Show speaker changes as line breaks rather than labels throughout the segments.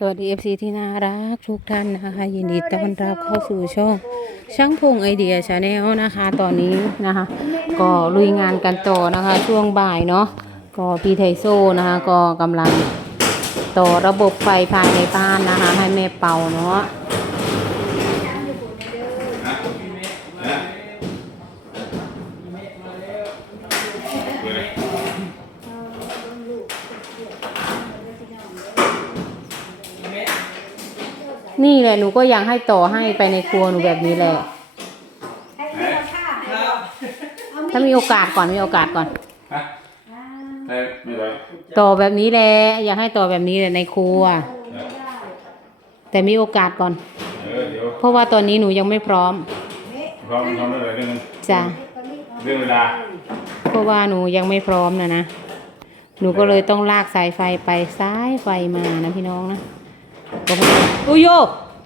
วัสดี FC ที่น่ารักทุกท่านนะคะยินดีต้อนรับเข้าสู่ช่องช่างพงไอเดียชาแนลนะคะตอนนี้นะคะก็ลุยงานกันต่อนะคะช่วงบ่ายเนาะก็พี่ไทโซนะคะก็กำลังต่อระบบไฟภายในบ้านนะคะให้แม่เป่าเนาะนี่แหละหนูก็อยากให้ต่อให้ไปในครัวหนูแบบนี้แหละถ้ามีโอกาสก่อนต่อแบบนี้แหละอยากให้ต่อแบบนี้แหละในครัวแต่มีโอกาสก่อนเพราะว่าตอนนี้หนูยังไม่พร้อม
ทำเรื่องอะไรเรื่องนึง
จ้ะ
เรื่องเวลา
เพราะว่าหนูยังไม่พร้อมนะหนูก็เลยต้องลากสายไฟไปซ้ายไฟมานะพี่น้องนะอุยโย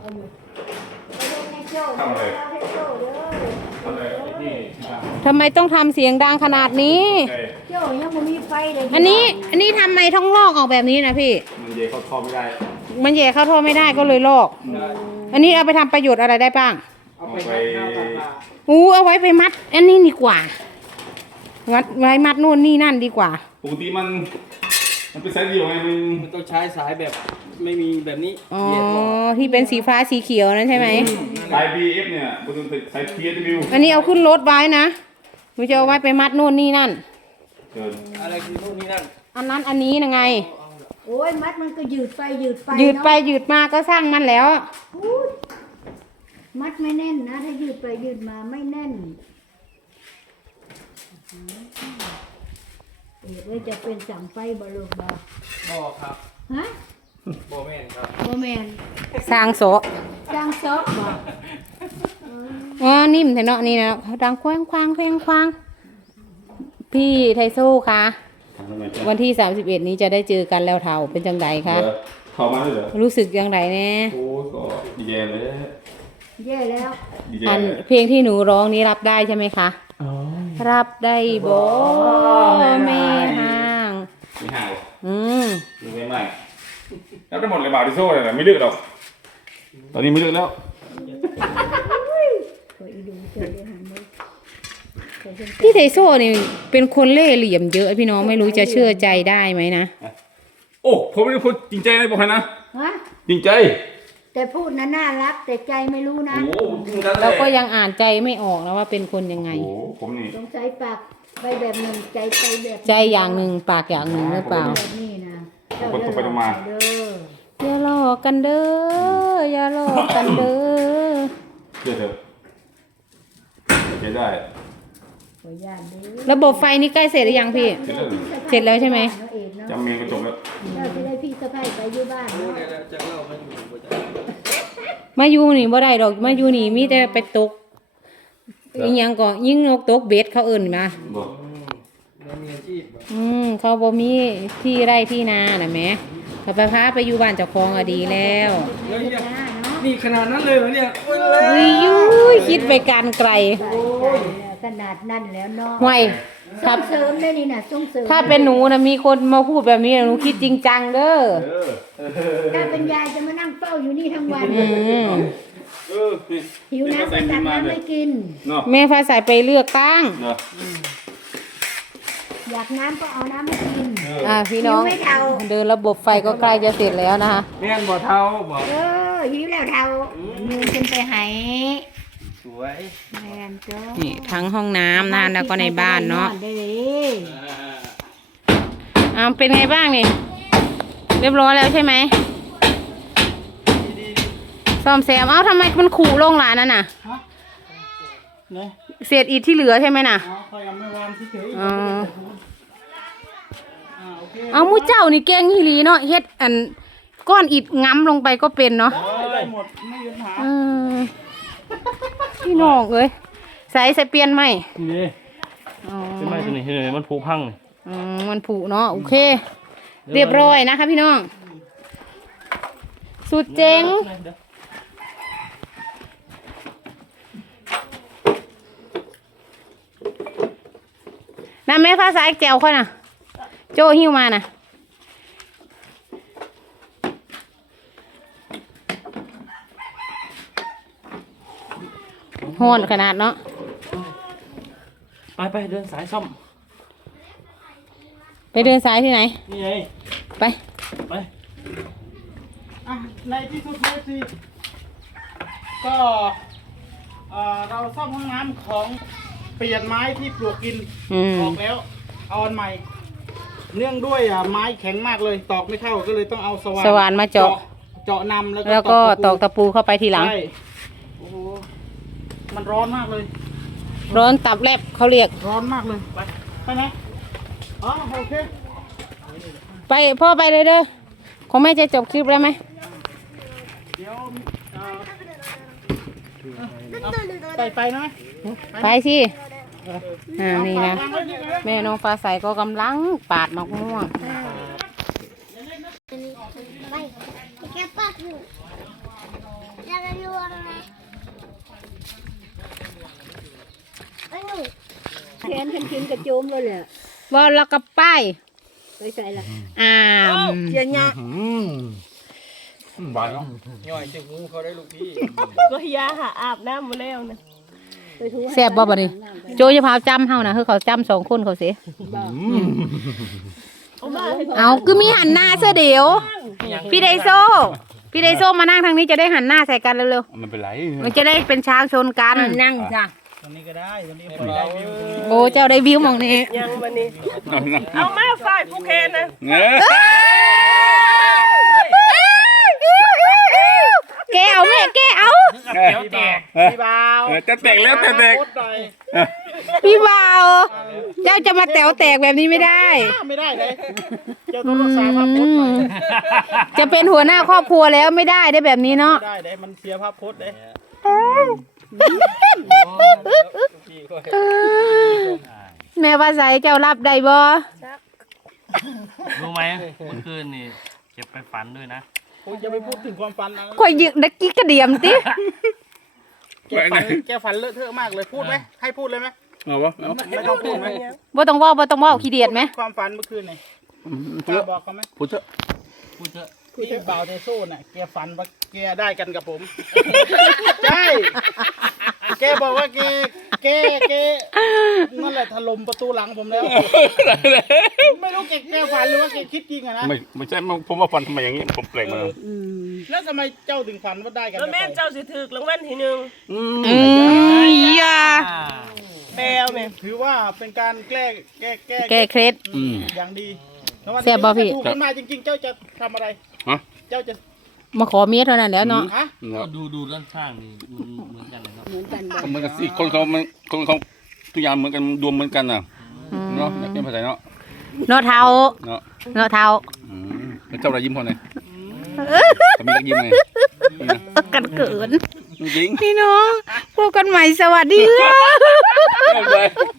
ทำไมต้องทำเสียงดังขนาดนี้อันนี้ทำไมต้องลอกออกแบบนี้นะพี่
มันเย่เข้าท่อไม่ได้
มันแย่เข้าท่อไม่ได้ก็เลยลอกอันนี้เอาไปทำประโยชน์อะไรได้บ้าง
เอาไป
เอาไว้ไปมัดอันนี้ดีกว่าไว้มัดนู่นนี่นั่นดีกว่า
ปกติมันเป็นสายเดี่ยวไง
มันต้องใช้สายแบบไม่มีแบบนี้
อ๋อที่เป็นสีฟ้าสีเขียวนั่นใช่ไหม
สาย BF เนี่ยมันเป็นสาย PSW
อันนี้เอาขึ้นรถไว้นะมันจะเอาไว้ไปมัดนู่นนี่นั่น
อะไรคือนู่นนี่นั่น
อันนี้นะไง
โอ้ยมัดมันก็ยืดไปยื
ดมาก็สร้างมันแล้ว
มัดไม่แน่นนะถ้ายืดไปยืดมาไม่แน่นเลยจะเป็นสั่งไฟบลูกบ่
ครับ
ฮะ
บ่แม่นครับ
บ่แม่น
สร้างโซะบ่นิ่มแท้เนาะนี่นะดังควางพี่ไทโซ่คะวันที่31นี้จะได้เจอกันแล้วเท่าเป็นจังไดคะ
เข้ามาเลยเหรอ
รู้สึกยังไงแน่
โอ้ก็แย่เลย
แย่แล้ว
อันเพลงที่หนูร้องนี้รับได้ใช่ไหมคะรับได้บ่แม่ห่าง
ไม่ห่างดูไม่แล้วได้หมดเลยบ่าวดิโซ่เลยไม่เลือกหรอกตอนนี้ไม่เลือกแล้ว
พี่ไทโซ่นี่เป็นคนเล่ห์เหลี่ยมเยอะพี่น้องไม่รู้จะเชื่อใจได้ไหมนะ
โอ้ผมเป็นคนจริงใจเลยบอกให้นะจริงใจ
แต่พูดน่ารักแต่ใจไม่รู้นะ
แล้วก็ยังอ่านใจไม่ออกนะว่าเป็นคนยังไง
โอ้ผมนี่
สงสัยปากไปแบบหนึ่งใจไปแบบ
ใจอย่างหนึ่งปากอย่างหนึ่งหรือเปล่า
นี่นะ
คนตกไปตกมา
อย่าหลอกกันเด้ออย่าหลอกกันเด้อ
เชื่อเถอะเชื่อได้
ระบบไฟนี่ใกล้เสร็จหรือยังพี่เสร็จแล้วใช่ไหม
จำเมียก็จบแล้ว
จะได้พี่สะใภ้ไปอยู่บ้าน
มาอยู่นี่บ่ได้ดอกมาอยู่นี่มีแต่ไปตกอีหยังก็ยิ่งนกตกเบ็ดเขาเอิ่นมาเขาบ่มีที่ไร่ที่นาน่ะแม่เขาไปพาไปอยู่บ้านเจ้าของก็ดีแล้ว
นี่ขนาดนั้นเลยเหรอเนี่ย
คิดไปการไกล
ขนาดนั้นแล้วเนาะ
ห่วย
ส่งเสริมได้นี่นะส่งเสริม
ถ้าเป็นหนูนะมีคนมาพูดแบบนี้หนูคิดจริงจังเด้อ
ถ้าเป็นยายจะมานั่งเฝ้าอยู่นี่ทั้งวันหิวน้ำไปตักน้ำให้กิน
แม่ฟ้าใสไปเลือกตั้ง
อยากน้ำก็เอาน้ำให้กิน
พี่น้องเดินระบบไฟก็ใกล้จะเสร็จแล้วนะคะ
แม่นบ่เท่าบอก
หิวแล้วเท่ามือขึ้นไปไห
สวย
แม่นจ้ะ
นี่ทั้งห้องน้ำนะแล้วก็ในบ้านเนาะเป็นไงบ้างนี่เรียบร้อยแล้วใช่ไหมซ่อมแซมทำไมมันขู่ลงหลานนั่นน่ะเศษอิฐที่เหลือใช่ไหมน่ะมูเจ้านี่เก่งฮีรีเนาะเฮ็ดอันก้อนอิฐง้ำลงไปก็เป็นเนาะ
ได้หมดไม่มีปัญหา
พี่น้องเอ้ยใส่เปลี่ยนไหม
นี่เป็นไหมตัวนี้เห็นไหมมันผุพัง
มันผุเนาะโอเคเรียบร้อยนะคะพี่น้องสุดเจ๋งน้ำแม่ฟ้าสายแก้วค่อยน่ะโจหิ้วมาน่ะห้อนขนาดเนาะ
ไปเดินสายซ่อม
ไปเดินสายที่ไหน
นี่ไง
ไป
ไป
อ่ะในที่สุดเลยสิก็เราซ่อมห้องน้ำของเปลี่ยนไม้ที่ปลวกกิน
อืม
ออกแล้วเอาอันใหม่ เนื่องด้วยไม้แข็งมากเลยตอกไม่เข้าก็เลยต้องเอาสว่าน
สว่านมาเจาะ
เจาะนำ
แล้วก็ตอกตะปูเข้าไปทีหลัง
ใช่โอ้โหมันร้อนมากเลย
ร้อนตับแลบเขาเรียก
ร้อนมากเลยไปไหนอ๋อโอเค
ไปพ่อไปเลยเด้อของแม่จะจบคลิปแล้วไหม
เดี๋ยวไปนะ
ไปสินี่นะแม่น้องฟ้าใสก็กำลังปาดมะม่วง
ไปแค่ปักอยู่จะระลวงนะไปหนู
แขนขันขินกระโจมเลยแหละ
ว่าแล้วก็ป้าย
ไปใส่ละ
เจียงะ
บานเนาะ
ก็ยาหาอาบน้ำมาแล้วนะ
ไปถู
แซ่บบ่บ่นี่โจจะพาจำเฮานะคือเขาจำ2 คนเขาเสีย
เอามาให้
เอาคือมีหันหน้าเสื้อเดียว พี่ไดโซมานั่งทางนี้จะได้หันหน้าใส่กันเร็ว
มันเป็นไร
ๆมันจะได้เป็นช้างชนกันนั่งจ้ะ
วันนี้ก็ได้วันนี้พอได้วิว
โอ้เจ้าได้วิวหมองนี้
ยังวันนี้ เอามาฝ่ายผู้เคนนะ
เงี้ย
แกเอาแม่แกเอา
เดี๋ยวแตก
พี่บ่าว
จะแตกแล้วจะแตก
พูดหน่อย
พี่บ่าวเจ้าจะมาแต๋วแตกแบบนี้ไม่ได้
ไม่ได้เลยเจ้าต้องรักษาภาพพจน์หน่อย
จะเป็นหัวหน้าครอบครัวแล้วไม่ได้ได้แบบนี้เนาะ
ไม่ได้เลยมันเสียภาพพจน์เลย
แม่ว่าใสเจ้ารับได้บ่
รู้ไหมเมื่อคืนนี่เจ็บไปฝันด้วยนะ
คุณจะไปพูดถึงความฝันนะ
ข่อยยึกดักกี้กระเดียมติ
แกฝันเลอะเทอะมากเลยพูดไหมให้พูดเลยไหม
เอาวะเอา
ไม่ต้องพูดไหม
บ่ต้องเว้าขี้เดียดไหม
ความฝันเมื่อคืนนี่
พูด
กล้าบอกเขาไหม
พูดเถอะ
พูดเถอะ
พี่บ่าวเทโซ่น่ะแกฝันว่าแกได้กันกับผม ใช่แกบอกว่าแกนั่นแหละถล่มประตูหลังผมแล้ว ไม่รู้แกฝันหรือว่าแกคิดจริงอะนะ
ไม่ใช่ผมว่าฟันทำไมอย่างนี้ผมแปลกมา
แล้วทำไมเจ้าถึงฝันว่าได้กัน
แล้วแม่เจ้าสิถึกรางวัลที่หนึ่ง
อย่า
แปลวแม่
ถือว่าเป็นการแก้
แก้เคล็ด
อย่างดี
แซ่บบ่พี่
ถ้าถูกขึ้นมาจริงๆ เจ้าจะทำอะไร
ฮะ
เจ้าจะ
มาขอเมียเท่านั้นแล้วเนาะ
ฮะ
ก็ดูด้านข้างนี่มันเหมือนกันเลยครับ
เหมือนกันบ่
เหมือนกันสิคนเขาทุกอย่างเหมือนกันดวงเหมือนกันน่ะเนาะอย่างนี้ภาษาเนาะ
เนาะเท้า
เนาะ
เนาะเท้า
แล้วเจ้าอะไรยิ้มคนไหนทำไมรักยิ้มไง
กันเกิน
จริง
พี่น้องพบกันใหม่สวัสดีค่ะ
ๆ